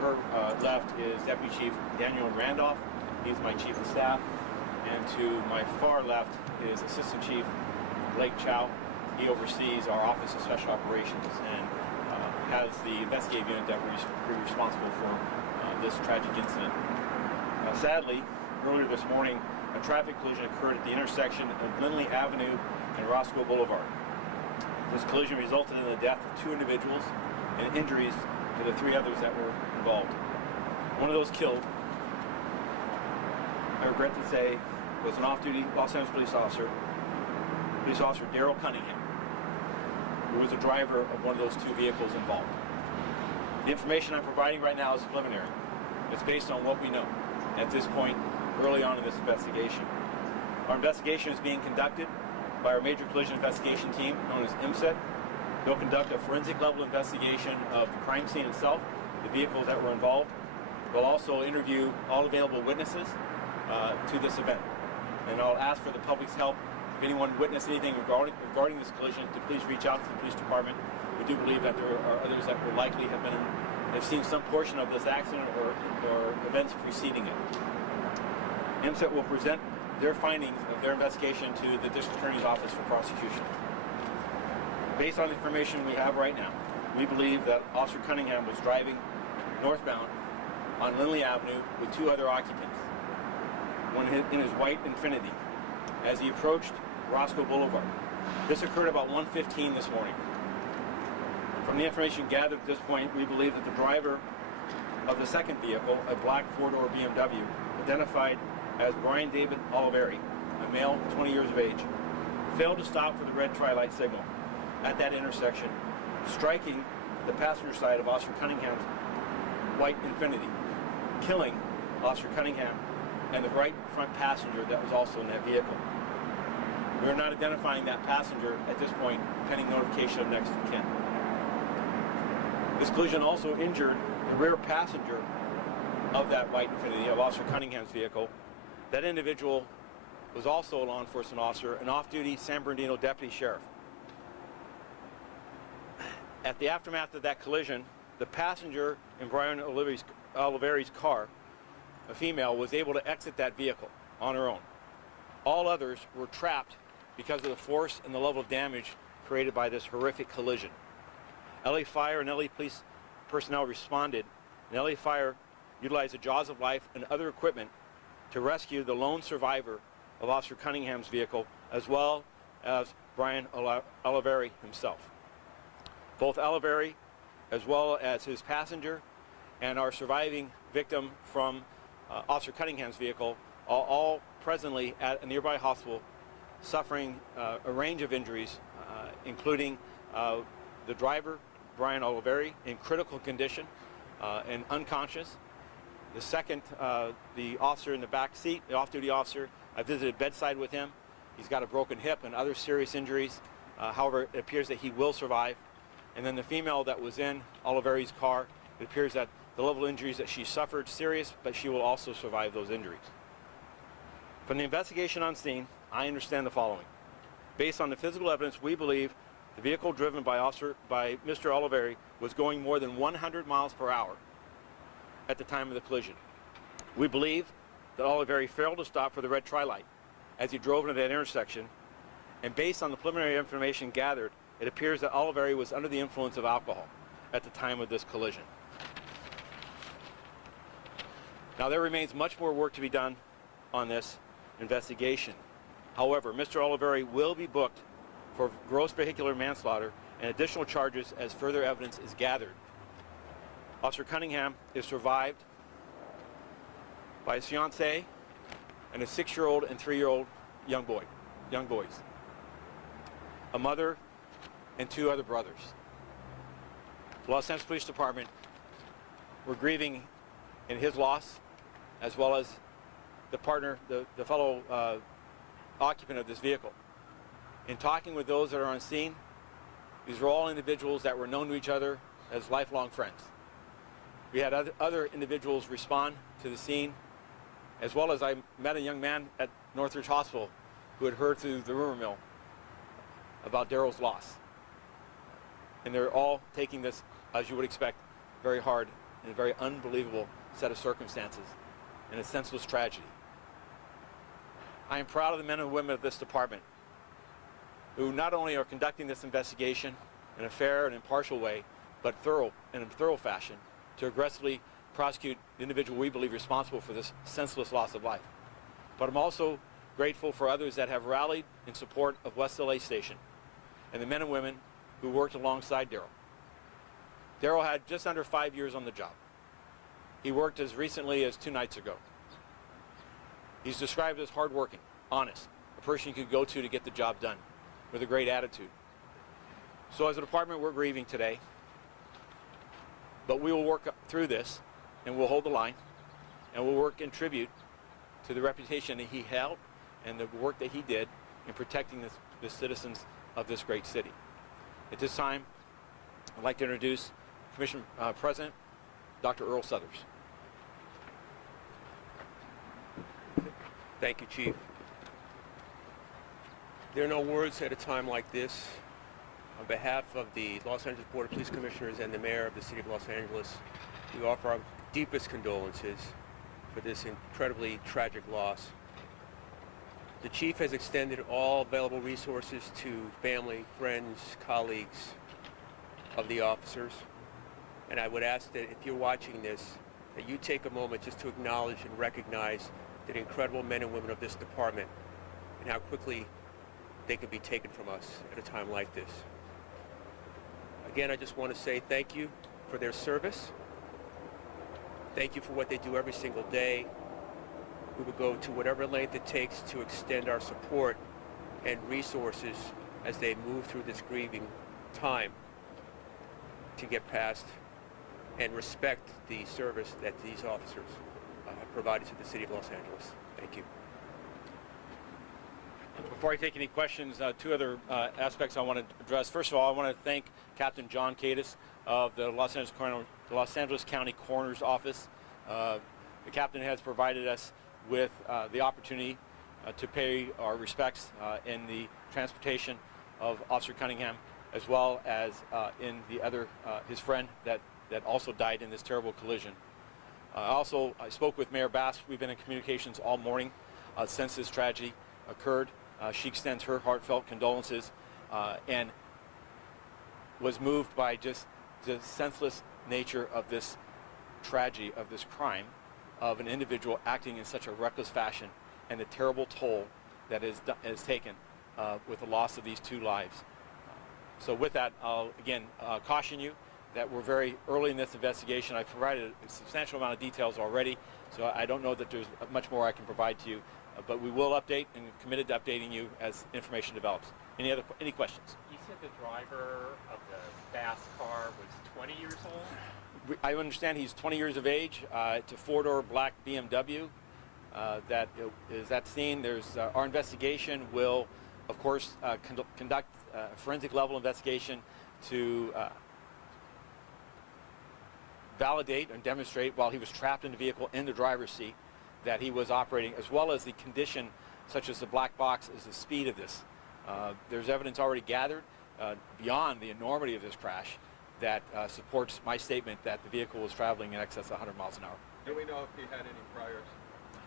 her left is Deputy Chief Daniel Randolph. He's my Chief of Staff. And to my far left is Assistant Chief Blake Chow. He oversees our Office of Special Operations and has the investigative unit that will be responsible for this tragic incident. Sadly, earlier this morning, a traffic collision occurred at the intersection of Lindley Avenue and Roscoe Boulevard. This collision resulted in the death of 2 individuals and injuries to the 3 others that were involved. One of those killed, I regret to say, was an off-duty Los Angeles police officer Daryl Cunningham, who was a driver of one of those 2 vehicles involved. The information I'm providing right now is preliminary. It's based on what we know at this point early on in this investigation. Our investigation is being conducted by our Major Collision Investigation Team, known as MCIT. They'll conduct a forensic level investigation of the crime scene itself, the vehicles that were involved. They'll also interview all available witnesses to this event. And I'll ask for the public's help. If anyone witnessed anything regarding this collision, to please reach out to the police department. We do believe that there are others that will likely have seen some portion of this accident or events preceding it. MCIT will present their findings of their investigation to the District Attorney's Office for prosecution. Based on the information we have right now, we believe that Officer Cunningham was driving northbound on Lindley Avenue with 2 other occupants, one in his white Infiniti, as he approached Roscoe Boulevard. This occurred about 1:15 this morning. From the information gathered at this point, we believe that the driver of the second vehicle, a black 4-door BMW, identified as Brian David Oliveri, a male, 20 years of age, failed to stop for the red tri-light signal at that intersection, striking the passenger side of Officer Cunningham's white Infiniti, killing Officer Cunningham and the right front passenger that was also in that vehicle. We are not identifying that passenger at this point, pending notification of next of kin. This collision also injured the rear passenger of that white Infiniti, of Officer Cunningham's vehicle. That individual was also a law enforcement officer, an off-duty San Bernardino deputy sheriff. At the aftermath of that collision, the passenger in Brian Oliveri's car, a female, was able to exit that vehicle on her own. All others were trapped because of the force and the level of damage created by this horrific collision. LA Fire and LA Police personnel responded, and LA Fire utilized the jaws of life and other equipment to rescue the lone survivor of Officer Cunningham's vehicle, as well as Brian Oliveri himself. Both Oliveri, as well as his passenger, and our surviving victim from Officer Cunningham's vehicle, are all presently at a nearby hospital suffering a range of injuries, including the driver, Brian Oliveri, in critical condition and unconscious. The second, the officer in the back seat, the off-duty officer, I visited bedside with him. He's got a broken hip and other serious injuries. However, it appears that he will survive. And then the female that was in Oliveri's car, it appears that the level of injuries that she suffered serious, but she will also survive those injuries. From the investigation on scene, I understand the following. Based on the physical evidence, we believe the vehicle driven by Mr. Oliveri was going more than 100 miles per hour at the time of the collision. We believe that Oliveri failed to stop for the red tri-light as he drove into that intersection, and based on the preliminary information gathered, it appears that Oliveri was under the influence of alcohol at the time of this collision. Now, there remains much more work to be done on this investigation. However, Mr. Oliveri will be booked for gross vehicular manslaughter and additional charges as further evidence is gathered. Officer Cunningham is survived by his fiancée and a 6-year-old and 3-year-old young boys, a mother and 2 other brothers. The Los Angeles Police Department, we're grieving in his loss, as well as the partner, the fellow occupant of this vehicle. In talking with those that are on scene, these were all individuals that were known to each other as lifelong friends. We had other individuals respond to the scene, as well as I met a young man at Northridge Hospital who had heard through the rumor mill about Daryl's loss. And they're all taking this, as you would expect, very hard in a very unbelievable set of circumstances and a senseless tragedy. I am proud of the men and women of this department who not only are conducting this investigation in a fair and impartial way, but in a thorough fashion to aggressively prosecute the individual we believe responsible for this senseless loss of life. But I'm also grateful for others that have rallied in support of West LA Station and the men and women who worked alongside Daryl. Daryl had just under 5 years on the job. He worked as recently as 2 nights ago. He's described as hardworking, honest, a person you could go to get the job done, with a great attitude. So as a department, we're grieving today, but we will work through this, and we'll hold the line, and we'll work in tribute to the reputation that he held and the work that he did in protecting the citizens of this great city. At this time, I'd like to introduce Commission President, Dr. Earl Suthers. Thank you, Chief. There are no words at a time like this. On behalf of the Los Angeles Board of Police Commissioners and the Mayor of the City of Los Angeles, we offer our deepest condolences for this incredibly tragic loss. The Chief has extended all available resources to family, friends, colleagues of the officers. And I would ask that if you're watching this, that you take a moment just to acknowledge and recognize the incredible men and women of this department and how quickly they can be taken from us at a time like this. Again, I just want to say thank you for their service. Thank you for what they do every single day. We will go to whatever length it takes to extend our support and resources as they move through this grieving time to get past and respect the service that these officers have provided to the City of Los Angeles. Thank you. Before I take any questions, 2 other aspects I want to address. First of all, I want to thank Captain John Cadis of the Los Angeles County Coroner's Office. The captain has provided us with the opportunity to pay our respects in the transportation of Officer Cunningham, as well as in the other, his friend that also died in this terrible collision. I spoke with Mayor Bass. We've been in communications all morning since this tragedy occurred. She extends her heartfelt condolences and was moved by just the senseless nature of this tragedy, of this crime, of an individual acting in such a reckless fashion, and the terrible toll that is taken with the loss of these 2 lives. So with that, I'll again caution you that we're very early in this investigation. I've provided a substantial amount of details already, so I don't know that there's much more I can provide to you, but we will update and committed to updating you as information develops. Any questions? You said the driver of the Bass car was 20 years old? I understand he's 20 years of age. It's a 4-door black BMW that is at scene. Our investigation will, of course, conduct a forensic level investigation to validate and demonstrate while he was trapped in the vehicle in the driver's seat that he was operating, as well as the condition such as the black box, is the speed of this. There's evidence already gathered beyond the enormity of this crash that supports my statement that the vehicle was traveling in excess of 100 miles an hour. Do we know if he had any priors?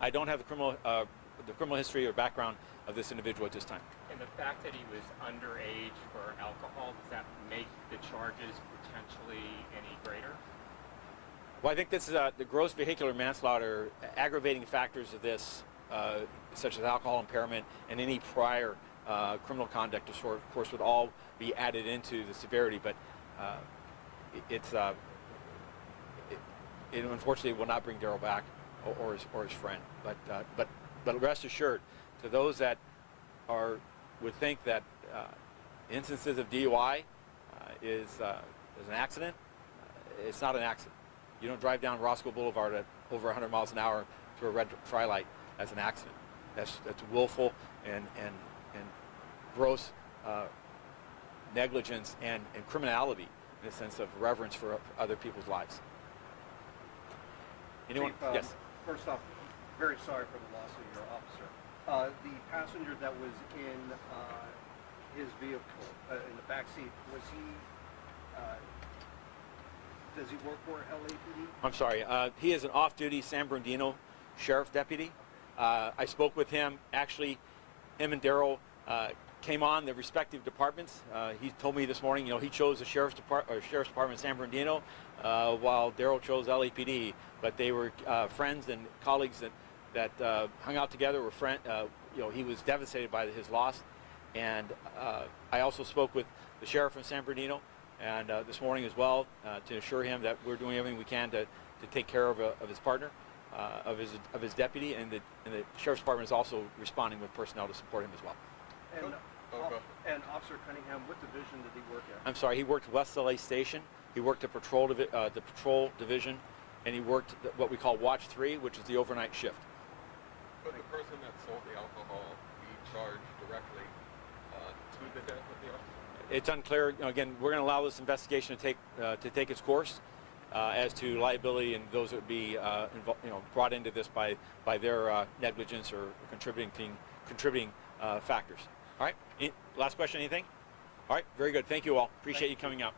I don't have the criminal history or background of this individual at this time. And the fact that he was underage for alcohol, does that make the charges potentially any greater? Well, I think this is the gross vehicular manslaughter aggravating factors of this, such as alcohol impairment and any prior criminal conduct, of course, would all be added into the severity. But it unfortunately will not bring Daryl back or his friend. But rest assured, to those that would think that instances of DUI is an accident, it's not an accident. You don't drive down Roscoe Boulevard at over 100 miles an hour through a red tri-light as an accident. That's willful and gross negligence and criminality in the sense of reverence for other people's lives. Anyone? Chief, Yes. First off, very sorry for the loss of your officer. The passenger that was in his vehicle, in the back seat, was he Does he work for LAPD? I'm sorry. He is an off-duty San Bernardino sheriff deputy. I spoke with him. Actually, him and Daryl came on the respective departments. He told me this morning, he chose the sheriff's department San Bernardino, while Daryl chose LAPD. But they were friends and colleagues that hung out together. Were he was devastated by his loss, and I also spoke with the sheriff in San Bernardino, and this morning as well, to assure him that we're doing everything we can to take care of his partner, of his deputy, and the sheriff's department is also responding with personnel to support him as well. And Officer Cunningham, what division did he work at? I'm sorry, he worked West LA Station. He worked the patrol division, and he worked what we call Watch 3, which is the overnight shift. But the person that sold the alcohol be charged directly to the death of the officer? It's unclear. Again, we're going to allow this investigation to take its course as to liability and those that would be brought into this by their negligence or contributing factors. All right. Last question. Anything? All right. Very good. Thank you all. Appreciate you coming out.